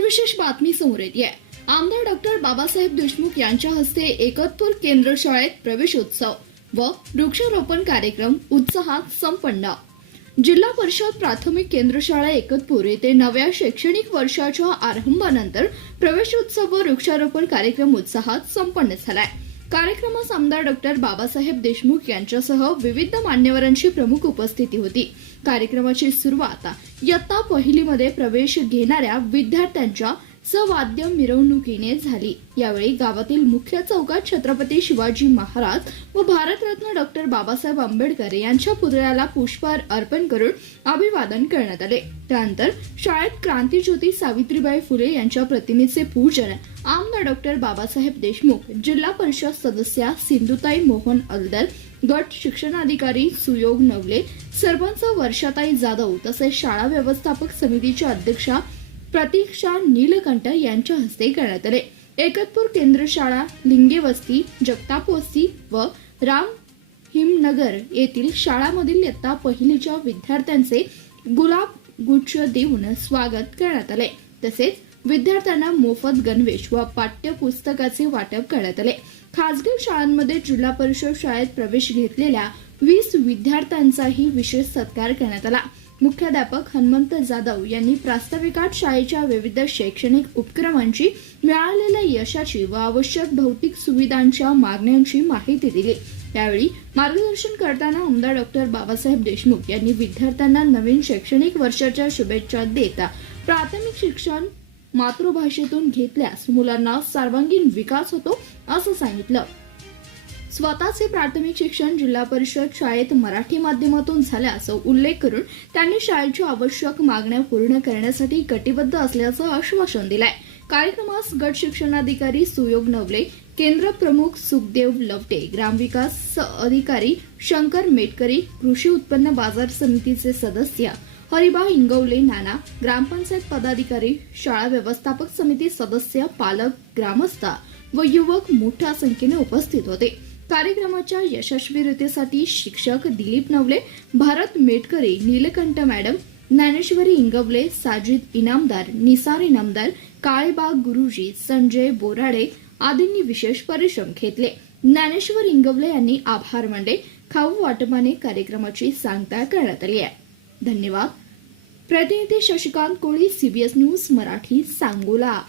विशेष बातमी समोर येते आहे। आमदार डॉक्टर बाबासाहेब देशमुख यांच्या हस्ते एकतपूर केंद्र शाळेत प्रवेशोत्सव व वृक्षारोपण कार्यक्रम उत्साहात संपन्न। जिल्हा परिषद प्राथमिक केंद्र शाळा एकतपूर येथे नव्या शैक्षणिक वर्षाच्या आरंभानंतर प्रवेशोत्सव व वृक्षारोपण कार्यक्रम उत्साहात संपन्न झालाय। कार्यक्रमास आमदार डॉक्टर बाबासाहेब देशमुख यांच्यासह विविध मान्यवरांची प्रमुख उपस्थिती होती। कार्यक्रमाची सुरुवात इयत्ता पहिलीमध्ये प्रवेश घेणाऱ्या विद्यार्थ्यांच्या सवाद्य मिरवणुकीने झाली। यावेळी गावातील मुख्य चौकात छत्रपती शिवाजी महाराज व भारतरत्न डॉक्टर बाबासाहेब आंबेडकर यांच्या पुतळ्याला पुष्पहार अर्पण करून अभिवादन करण्यात आले। त्यानंतर शाळेत क्रांतीज्योती सावित्रीबाई फुले यांच्या प्रतिमेचे पूजन आमदार डॉक्टर बाबासाहेब देशमुख, जिल्हा परिषद सदस्या सिंधुताई मोहन अलदर, गट शिक्षणाधिकारी सुयोग नवले, सरपंच वर्षाताई जाधव तसेच शाळा व्यवस्थापक समितीच्या अध्यक्षा प्रतीक्षा नीलकंठ यांच्या हस्ते करण्यात आले। एकतपूर केंद्र शाळा, लिंगे वस्ती, जगताप वस्ती व राम हिमनगर येथील शाळांमधील इयत्ता पहिलीच्या विद्यार्थ्यांचे गुलाब गुच्छ देऊन स्वागत करण्यात आले। तसेच विद्यार्थ्यांना मोफत गणवेश व पाठ्यपुस्तकाचे वाटप करण्यात आले। खासगी शाळांमध्ये जिल्हा परिषद शाळेत प्रवेश घेतलेल्या 20 विद्यार्थ्यांचाही विशेष सत्कार करण्यात आला। मुख्याध्यापक हनुमंत जाधव यांनी प्रास्ताविकात शाळेच्या विविध शैक्षणिक उपक्रमांची मिळालेल्या यशाची व आवश्यक भौतिक सुविधांच्या मागण्यांची माहिती दिली। यावेळी मार्गदर्शन करताना आमदार डॉक्टर बाबासाहेब देशमुख यांनी विद्यार्थ्यांना नवीन शैक्षणिक वर्षाच्या शुभेच्छा देत प्राथमिक शिक्षण मातृभाषेतून घेतल्यास मुलांना सर्वांगीण विकास होतो असं सांगितलं। स्वतःचे प्राथमिक शिक्षण जिल्हा परिषद शाळेत मराठी माध्यमातून झाल्याचा उल्लेख करून त्यांनी शाळेच्या आवश्यक मागण्या पूर्ण करण्यासाठी कटिबद्ध असल्याचं आश्वासन दिलंय। कार्यक्रमास गट शिक्षणाधिकारी सुयोग नवले, केंद्र प्रमुख सुखदेव लवटे, ग्रामविकास अधिकारी शंकर मेटकरी, कृषी उत्पन्न बाजार समितीचे सदस्य हरिबा इंगवले नाना, ग्रामपंचायत पदाधिकारी, शाळा व्यवस्थापक समिती सदस्य, पालक, ग्रामस्थ व युवक मोठ्या संख्येने उपस्थित होते। कार्यक्रमाच्या यशस्वीरितेसाठी शिक्षक दिलीप नवले, भारत मेटकरी, नीलकंठ मॅडम, ज्ञानेश्वरी इंगवले, साजिद इनामदार, निसार इनामदार, काळेबाग गुरुजी, संजय बोराडे आदींनी विशेष परिश्रम घेतले। ज्ञानेश्वर इंगवले यांनी आभार मानले। खाऊ वाटपाने कार्यक्रमाची सांगता करण्यात आली आहे। धन्यवाद। प्रतिनिधी शशिकांत कोळी, CBS न्यूज मराठी, सांगोला।